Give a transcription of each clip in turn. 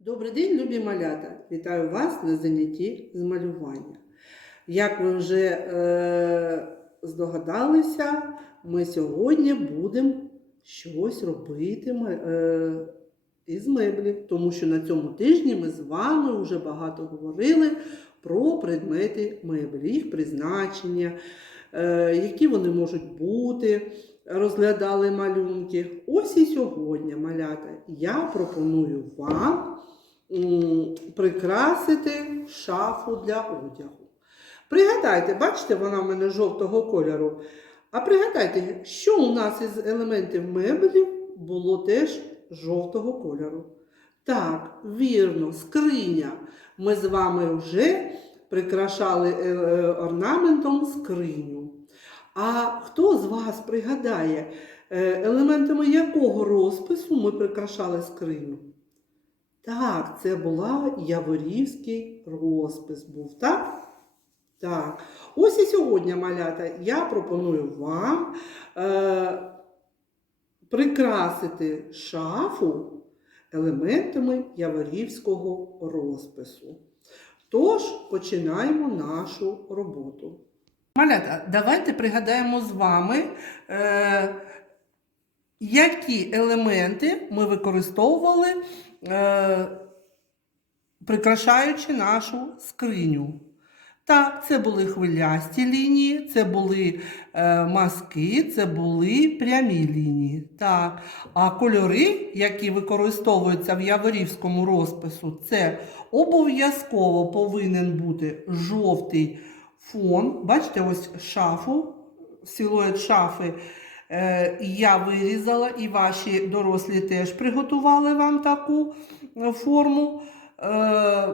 Добрий день, любі малята! Вітаю вас на занятті з малювання. Як ви вже е, здогадалися, ми сьогодні будемо щось робити е, із меблів, тому що на цьому тижні ми з вами вже багато говорили про предмети меблі, їх призначення, е, які вони можуть бути, розглядали малюнки. Ось і сьогодні, малята, я пропоную вам прикрасити шафу для одягу. Пригадайте, бачите, вона в мене жовтого кольору. А пригадайте, що у нас із елементів меблів було теж жовтого кольору. Так, вірно, скриня. Ми з вами вже прикрашали е, е, орнаментом скриню. А хто з вас пригадає, е, елементами якого розпису ми прикрашали скриню? Так, це була Яворівський розпис був, так? Так. Ось і сьогодні, малята, я пропоную вам е, прикрасити шафу елементами Яворівського розпису. Тож починаємо нашу роботу. Малята, давайте пригадаємо з вами, е, які елементи ми використовували, е, прикрашаючи нашу скриню. Так, це були хвилясті лінії, це були е, мазки, це були прямі лінії. Так. А кольори, які використовуються в яворівському розпису, це обов'язково повинен бути жовтий фон. Бачите, ось шафу, силует шафи я вирізала, і ваші дорослі теж приготували вам таку е, форму. Е,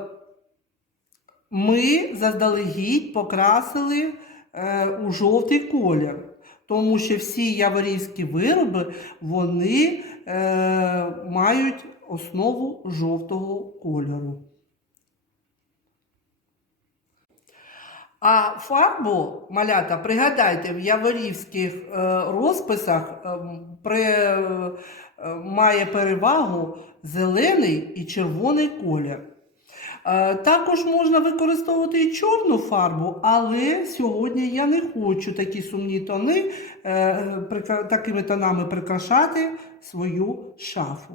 ми заздалегідь покрасили е, у жовтий колір, тому що всі яворівські вироби вони е, мають основу жовтого кольору. А фарбу малята, пригадайте, в яворівських е, розписах е, при, е, має перевагу зелений і червоний колір. Також можна використовувати і чорну фарбу, але сьогодні я не хочу такі сумні тони такими тонами прикрашати свою шафу.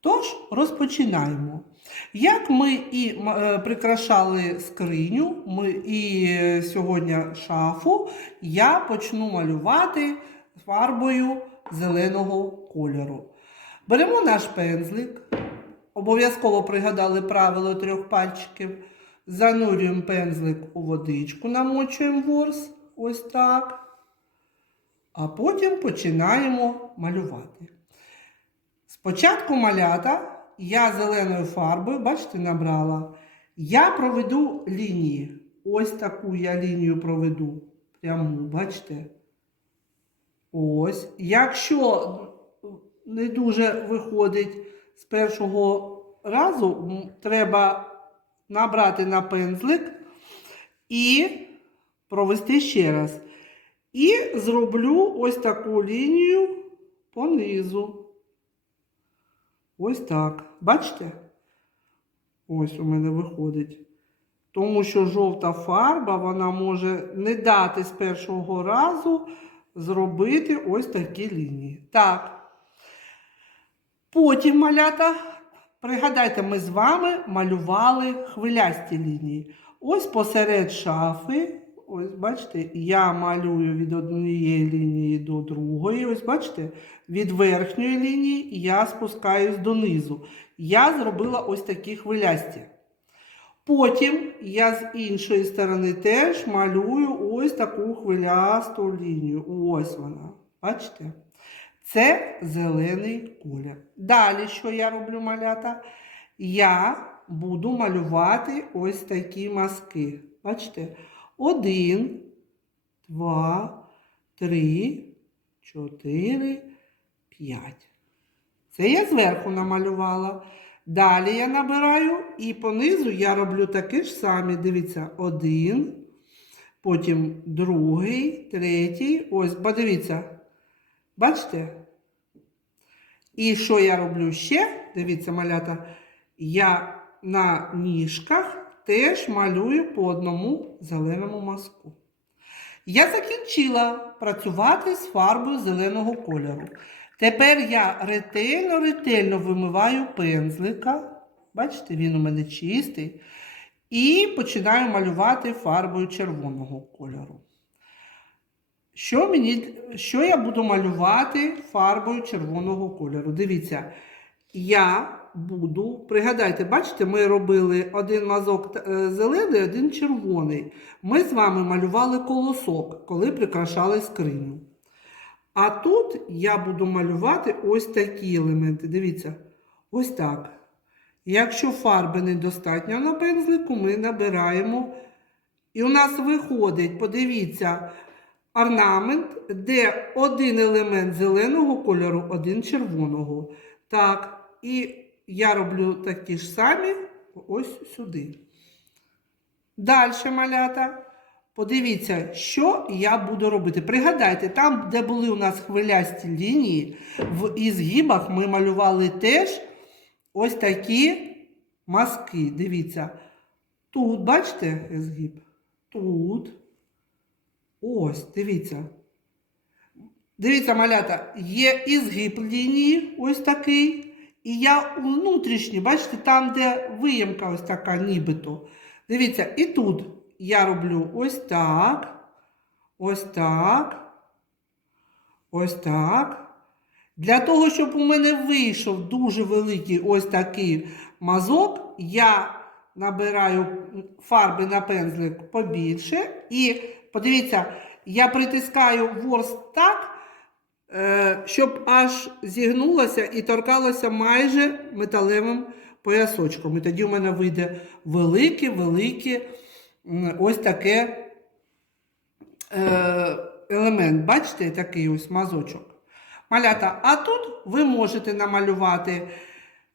Тож розпочинаємо. Як ми і е, прикрашали скриню, ми і е, сьогодні шафу, я почну малювати фарбою зеленого кольору. Беремо наш пензлик. Обов'язково пригадали правило трьох пальчиків. Занурюємо пензлик у водичку, намочуємо ворс, ось так. А потім починаємо малювати. Спочатку малята я зеленою фарбою, бачите, набрала. Я проведу лінії. Ось таку я лінію проведу. Пряму, бачите? Ось. Якщо не дуже виходить з першого разу, треба набрати на пензлик і провести ще раз. І зроблю ось таку лінію понизу. Ось так. Bачите? Ось у мене виходить. Тому що жовта фарба, вона може не дати з першого разу зробити ось такі лінії. Так. Потім малята, пригадайте, ми з вами малювали хвилясті лінії. Ось посеред шафи, ось бачите, я малюю від однієї лінії до другої. Ось бачите, від верхньої лінії я спускаюсь донизу. Я зробила ось такі хвилясті. Потім я з іншої сторони теж малюю ось таку хвилясту лінію. Ось вона. Бачите? Це зелений колір. Далі, що я роблю малята? Я буду малювати ось такі мазки. Бачите? Один, два, три, чотири, п'ять. Це я зверху намалювала. Далі я набираю і понизу я роблю таке ж саме. Дивіться, один, потім другий, третій. Ось, подивіться. Бачите? І що я роблю ще? Дивіться, малята. я на ніжках теж малюю по одному зеленому мазку. Я закінчила працювати з фарбою зеленого кольору. Тепер я ретельно-ретельно вимиваю пензлика. Бачите, він у мене чистий. І починаю малювати фарбою червоного кольору. Що, мені, що я буду малювати фарбою червоного кольору? Дивіться, я буду, пригадайте, бачите, ми робили один мазок е, зелений, один червоний. Ми з вами малювали колосок, коли прикрашали скриню. А тут я буду малювати ось такі елементи. Дивіться, ось так. Якщо фарби недостатньо на пензлику, ми набираємо. І у нас виходить, подивіться, орнамент, де один елемент зеленого кольору, один червоного. Так, і я роблю такі ж самі ось сюди. Далі малята. Подивіться, що я буду робити. Пригадайте, там, де були у нас хвилясті лінії, в ізгибах ми малювали теж ось такі мазки. Дивіться. Тут, бачите, ізгиб? Тут. Ось, дивіться. Дивіться, малята, є ізгиб лінії, ось такий. І я внутрішній, бачите, там, де виємка ось така, нібито. Дивіться, і тут я роблю ось так, ось так, ось так. Для того, щоб у мене вийшов дуже великий ось такий мазок, я набираю фарби на пензлик побільше. І подивіться, я притискаю ворс так, щоб аж зігнулося і торкалося майже металевим поясочком. І тоді у мене вийде великий-великий м, ось таке е, елемент. Бачите, такий ось мазочок. Малята, а тут ви можете намалювати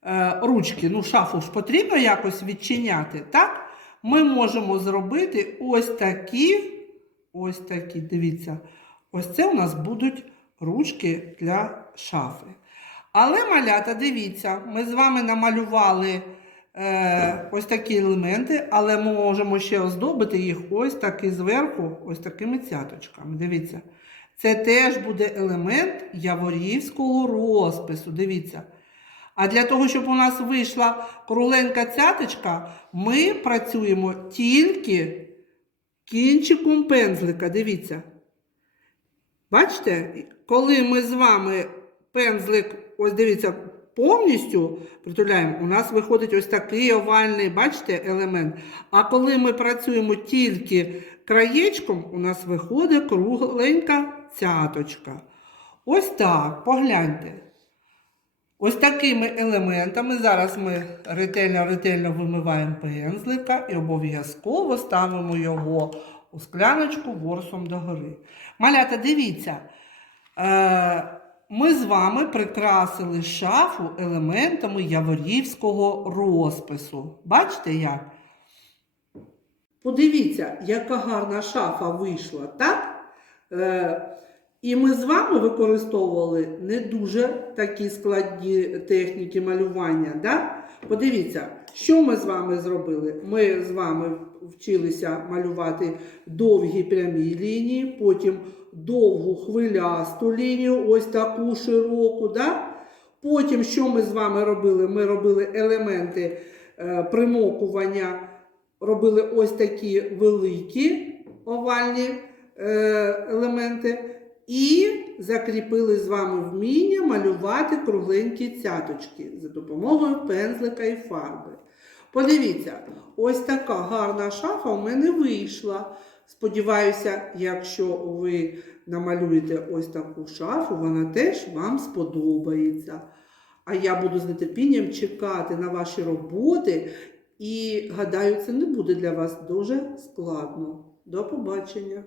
е, ручки. Ну, шафу ж потрібно якось відчиняти, так? Ми можемо зробити ось такі, ось такі, дивіться, ось це у нас будуть ручки для шафи. Але, малята, дивіться, ми з вами намалювали е, ось такі елементи, але ми можемо ще оздобити їх ось таки зверху, ось такими цяточками. Дивіться. Це теж буде елемент яворівського розпису. Дивіться. А для того, щоб у нас вийшла кругленька цяточка, ми працюємо тільки кінчиком пензлика. Дивіться. Бачите, коли ми з вами пензлик, ось дивіться, повністю притуляємо, у нас виходить ось такий овальний, бачите, елемент. А коли ми працюємо тільки краєчком, у нас виходить кругленька цяточка. Ось так, погляньте. Ось такими елементами зараз ми ретельно-ретельно вимиваємо пензлика і обов'язково ставимо його у скляночку ворсом догори. Малята, дивіться, е, ми з вами прикрасили шафу елементами яворівського розпису. Бачите як? Подивіться, яка гарна шафа вийшла, так? Е, і ми з вами використовували не дуже такі складні техніки малювання. Да? Подивіться, що ми з вами зробили? Ми з вами вчилися малювати довгі прямі лінії, потім довгу хвилясту лінію, ось таку широку. Да? Потім, що ми з вами робили? Ми робили елементи е, примокування, робили ось такі великі овальні е, елементи. І закріпили з вами вміння малювати кругленькі цяточки за допомогою пензлика і фарби. Подивіться, ось така гарна шафа у мене вийшла. Сподіваюся, якщо ви намалюєте ось таку шафу, вона теж вам сподобається. А я буду з нетерпінням чекати на ваші роботи і гадаю, це не буде для вас дуже складно. До побачення!